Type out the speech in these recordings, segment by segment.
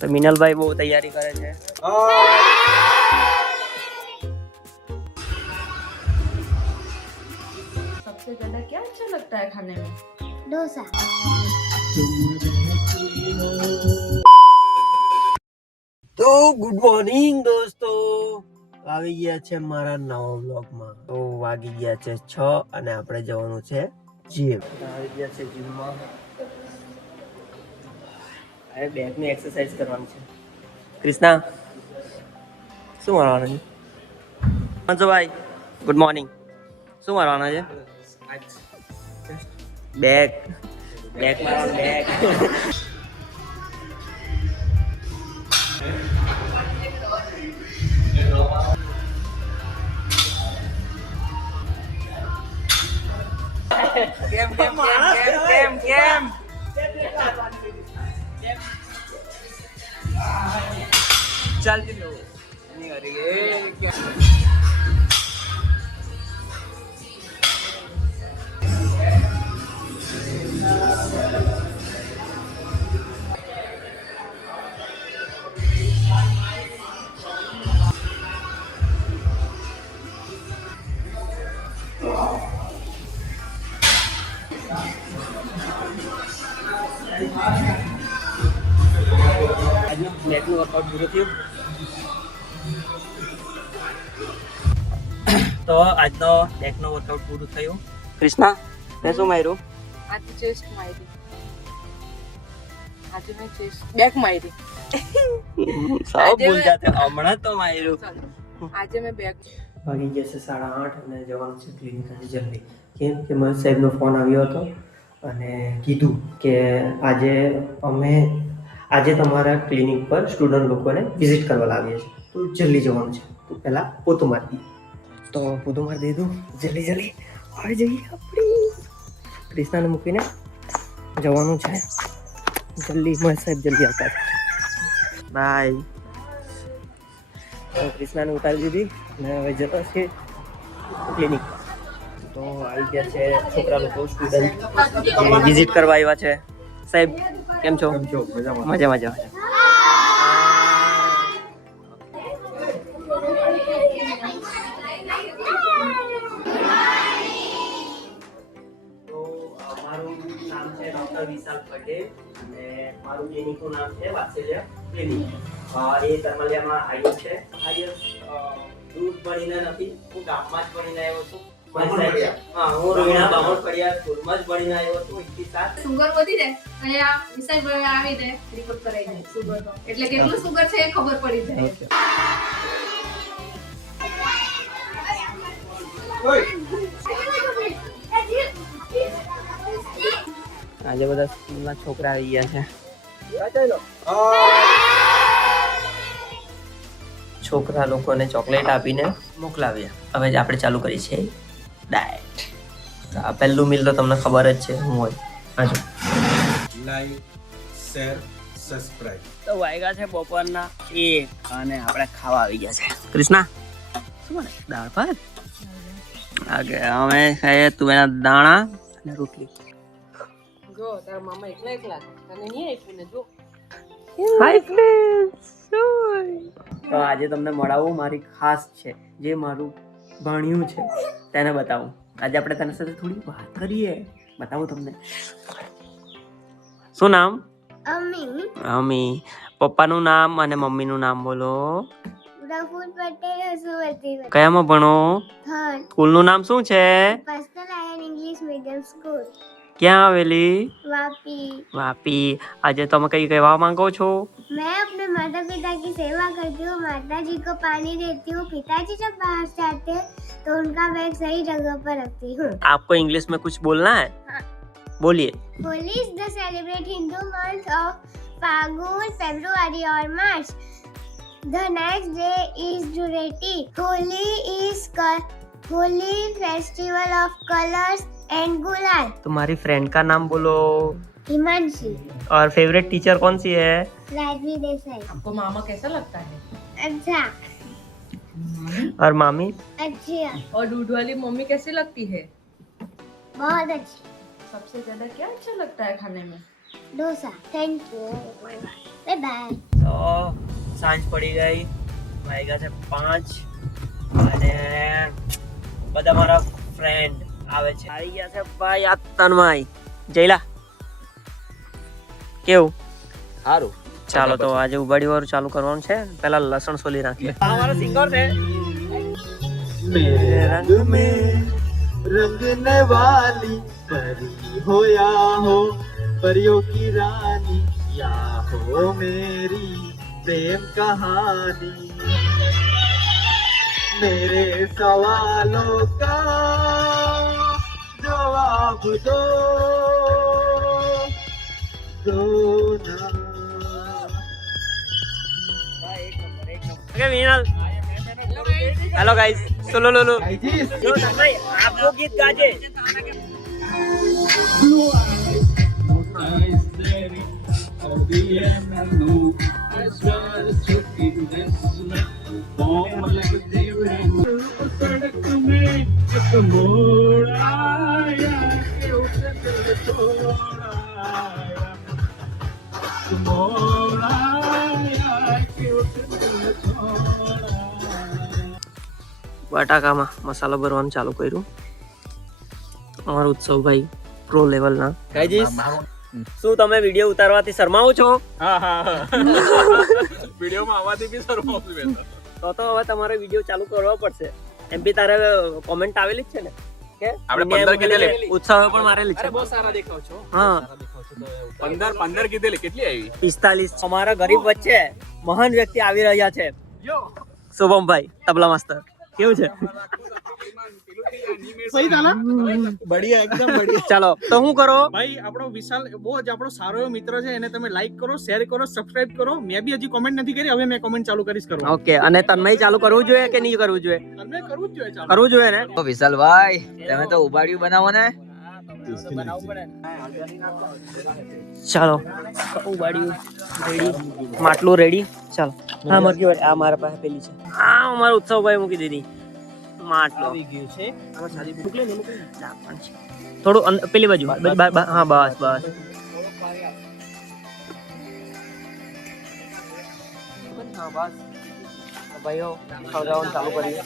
तो मिनल भाई वो तैयारी करे छे। सबसे ज्यादा क्या अच्छा लगता है खाने में? डोसा। तो गुड मॉर्निंग दोस्तों, આવી ગયા છે મારા નવા વ્લોગમાં। તો વાગી ગયા છે 6 અને આપણે જવાનું છે જીમ। આવી ગયા છે જીમમાં। હવે બેકની એક્સરસાઇઝ કરવાની છે। કૃષ્ણા શું મારવાનું છે? ભાઈ ગુડ મોર્નિંગ, શું મારવાના છે? બેક બેક મારવાનું, બેક। કેમ ચાલતી રહો નહીં અરે આજનું બેકનું વર્કઆઉટ પૂરું થયું। તો આજનો બેકનો વર્કઆઉટ પૂરું થયું। કૃષ્ણા મેં શું માર્યું? आज चेस्ट मारी, आज मैं चेस्ट बैक मारी, सब भूल जाते હમણાં તો માર્યું। आज मैं बैक। વાગી જશે 8:30 અને જવાનું છે ક્લિનિક આજે જલ્દી। કેમ કે મહેશ સાહેબનો ફોન આવ્યો હતો અને કીધું કે આજે તમારા ક્લિનિક પર સ્ટુડન્ટ લોકોને વિઝિટ કરવા લાવીએ છીએ, તો જલ્દી જવાનું છે। તો પહેલાં પોતું મારી દઈએ। તો પોતું મારી દીધું, જલ્દી આવી જઈએ આપણે। કૃષ્ણાને મૂકીને જવાનું છે જલ્દી। મહેશ સાહેબ જલ્દી આવતા છે, બાય। તો કૃષ્ણાને ઉતારી દીધી અને હવે જતો છે ક્લિનિક। તો આવી ગયા છે છોકરા લોકો, સ્ટુડન્ટ વિઝિટ કરવા આવ્યા છે। સાહેબ કેમ છો? મજા। મારું નામ છે ડોક્ટર વિશાલ પટેલ અને મારું ક્લિનિકનું નામ છે વાત્સલ્ય ક્લિનિક। એ તરમલિયામાં આવ્યું છે। દૂર ભણીને નથી, હું ગામમાં જ ભણીને આવ્યો છું। હા, હું રોહિણા બામણ ફળિયા સ્કૂલમાં જ ભણીને આવ્યો છું। 1 સુગર વધી જાય અહીંયા વિશાલ ભાઈ આવી જાય રિપોર્ટ કરાવી જાય સુગર નો, એટલે કેટલું સુગર છે એ ખબર પડી જાય। આજે બધા સ્કૂલના છોકરા આવી ગયા છે। છોકરા લોકોને ચોકલેટ આપીને મોકલાવ્યા। હવે જ આપણે ચાલુ કરી છે ડાયટ। આ પહેલું મિલ તો તમને ખબર જ છે હું હોય। હાજો લાઈક, શેર, સબસ્ક્રાઇબ। તો વાગ્યા છે બપોરના 1 અને આપણે ખાવા આવી ગયા છે। કૃષ્ણા શું બને? દાળ ભાત। ઓકે, અમે ખાઈએ તુવેરના દાણા અને રોટલી। જો તારા મામા એકલા તને નહીં આપ્યું ને જો। હાય ફ્રેન્ડ્સ, તો આજે તમને મળાવું મારી ખાસ છે, જે મારું ભણ્યું છે તેને બતાવું। આજે આપણે તેના સાથે થોડી વાત કરીએ, બતાવું તમને। શું નામ? અમી। પપ્પાનું નામ અને મમ્મીનું નામ બોલો। પ્રફુલ પટેલ, હસુવતી પટેલ। કયામાં ભણો? થર્ડ। સ્કૂલનું નામ શું છે? પર્સનલ આયન ઇંગ્લિશ મીડિયમ સ્કૂલ, ક્યાં આવેલી? वापी। વાપી। આજે તમે કઈ કહેવા માંગો છો? मैं अपने माता पिता की सेवा करती हूँ, माता जी को पानी देती हूँ, पिताजी जब बाहर से आते हैं तो उनका बैग सही जगह पर रखती हूँ। आपको इंग्लिश में कुछ बोलना है? बोलिए। Holi is the celebrate Hindu month of Phagun, February और March. The next day is Dhuleti. Holi festival of colours and gulal. तुम्हारी फ्रेंड का नाम बोलो। हिमांशी। और फेवरेट टीचर कौन सी है? राजवी देसाई। आपको मामा कैसा लगता है? अच्छा। और मामी? अच्छी। और दूध वाली मम्मी कैसी लगती है? बहुत अच्छी। सबसे ज्यादा क्या अच्छा लगता है खाने में? Dosa. Thank you, bye bye. તો સાંજ પડી ગઈ, વાગ્યા છે 5 અને બધા મારા ફ્રેન્ડ આવે છે. આવી ગયા છે ભાઈ આ તન્મય. જયલા કેવું? સારું. ચાલો તો આજે ઉબાડી વાળું ચાલુ કરવાનું છે. પહેલા લસણ સોલી નાખીએ. અમારો સિંગર છે. मेरे रंग में रंगने वाली परी हो या हो परियों की रानी या हो मेरी प्रेम कहानी मेरे सवालों का जवाब दो ना. Okay, Vinal. हेलो गाइस, सुनो लो लो लो भाई, आप लोग गीत गाजे. બટાકામાં મસાલો ભરવાનું ચાલુ કર્યું. અમારો ઉત્સવભાઈ પ્રો લેવલના. ગાઈસ, શું તમે વિડિયો ઉતારવાથી શરમાવો છો? વિડિયોમાં આવવાથી બી શરમાવું છું. તો હવે તમારે વિડિયો ચાલુ કરવો પડશે. એમ બી તારે કોમેન્ટ આવેલી જ છે ને કે આપણે 15 કીધેલી, ઉત્સવે પણ મારેલી છે. બહુ સારા દેખાવ છો. હા, 15 કીધેલી. કેટલી આવી? 45. અમારા ગરીબ વચ્ચે મહાન વ્યક્તિ આવી રહ્યા છે. શુભમભાઈ તબલા માસ્ટર. કેવું છે? સહી તાલા બઢિયા, એકદમ બઢિયા. ચાલો તો હું કરો ભાઈ, આપણો વિશાલ બહુ જ આપણો સારો એવો મિત્ર છે. એને તમે લાઈક કરો, શેર કરો, સબસ્ક્રાઇબ કરો. મેં બી હજી કોમેન્ટ નથી કરી, હવે મેં કોમેન્ટ ચાલુ કરીશ કરો. ઓકે. અને તન્મય ચાલુ કરવું જોઈએ કે નહીં કરવું જોઈએ? તમને કરવું જ જોઈએ. ચાલો કરવું જોઈએ ને. વિશાલભાઈ, તમે તો ઉબાડ્યું બનાવો ને. ચાલો ઉબાડ્યું રેડી, માટલું રેડી. ચાલો હા મરકી વાળી આ મારા પાસે પેલી છે. આ અમારો ઉત્સવભાઈ મૂકી દીધી માટલું આવી ગયું છે. આમાં સાદી મૂકલે ને મૂકલે થોડું પેલી બાજુ. હા બસ બસ. હા બસ ભાઈઓ ખવડાવવાનું ચાલુ કરીએ.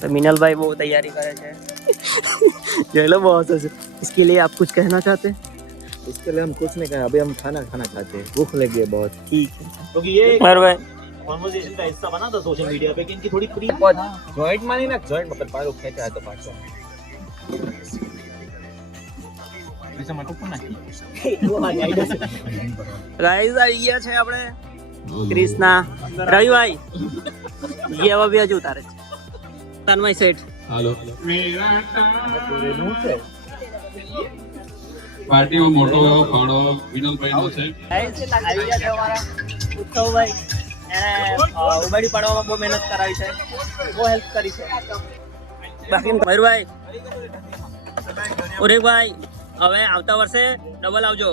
तो मिनल भाई वो तैयारी करे थे. ये लो बहुत है. इसके लिए आप कुछ कहना चाहते हैं? इसके लिए हम कुछ नहीं कहें, अभी हम खाना खाते हैं, भूख लगी है बहुत. ठीक है. क्योंकि ये भाई कॉन्वर्सेशन का हिस्सा बना था सोशल मीडिया पे कि इनकी थोड़ी फ्री जॉइंट मानी ना, जॉइंट मतलब पारो खेचा है तो पाछो ऐसा मत को ना गाइस આવી ગયા છે આપણે ક્રિષ્ના રવિભાઈ. ये अब भी હજુ ઉતારે છે. તન્મય સેટ. હાલો પાર્ટીમાં મોટો ફાળો વિનોદભાઈનો છે. આવી ગયા છે અમારા ઉત્સવભાઈ. એને ઉબાડી પાડવામાં બહુ મહેનત કરાવી છે, બહુ હેલ્પ કરી છે. બાકી મયુરભાઈ, ઉરેકભાઈ, હવે આવતા વર્ષે ડબલ આવજો.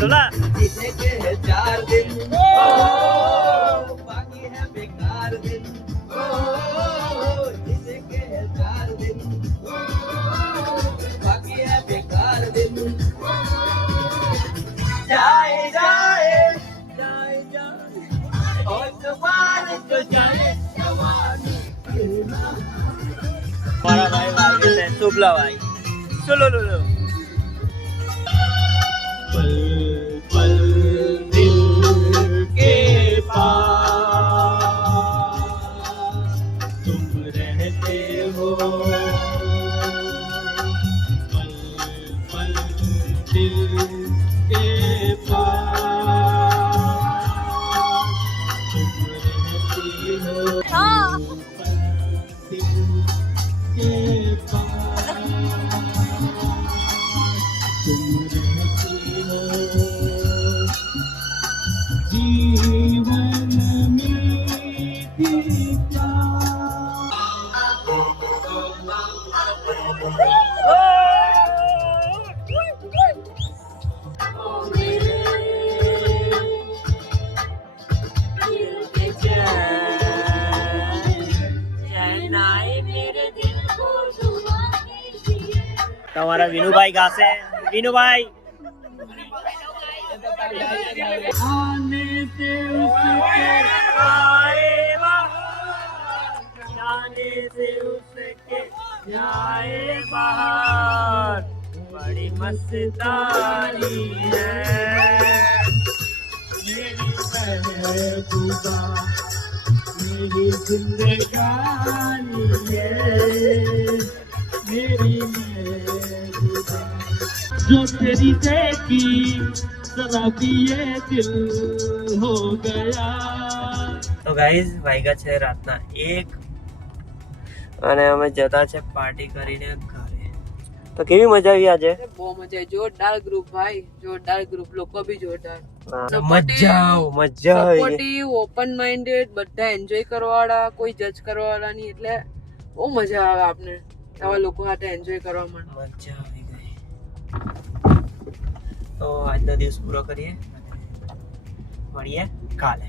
चला हमारा भाई भाई है शुभला भाई. चलो लो लो. पल पल दिल के पास तुम रहते हो, पल पल दिल के पास तुम रहती हो, पल दिल के पास तुम रहती हो, जीवन में दीपा. हमारा विनू भाई गासे विनू भाई बड़ी मस्तानी है मेरी जिंदगानी है मेरी जो तेरी देखी शराबी ये दिल हो गया. તો ગાઈઝ વાગ્યા છે રાતના 1 અને અમે જતા છે પાર્ટી કરીને ઘરે. તો કેવી મજા આવી આજે? બહુ મજા આવી. જોરદાર ગ્રુપ ભાઈ, જોરદાર ગ્રુપ, લોકો બી જોરદાર, મજા આવી. સપોર્ટિવ, ઓપન માઇન્ડેડ, બધા એન્જોય કરવાવાળા, કોઈ જજ કરવાવાળા નહીં. એટલે બહુ મજા આવે આપને આવા લોકો સાથે એન્જોય કરવા માટે. મજા આવી ગઈ. તો આજનો દિવસ પૂરો કરીએ, મળીએ કાલે.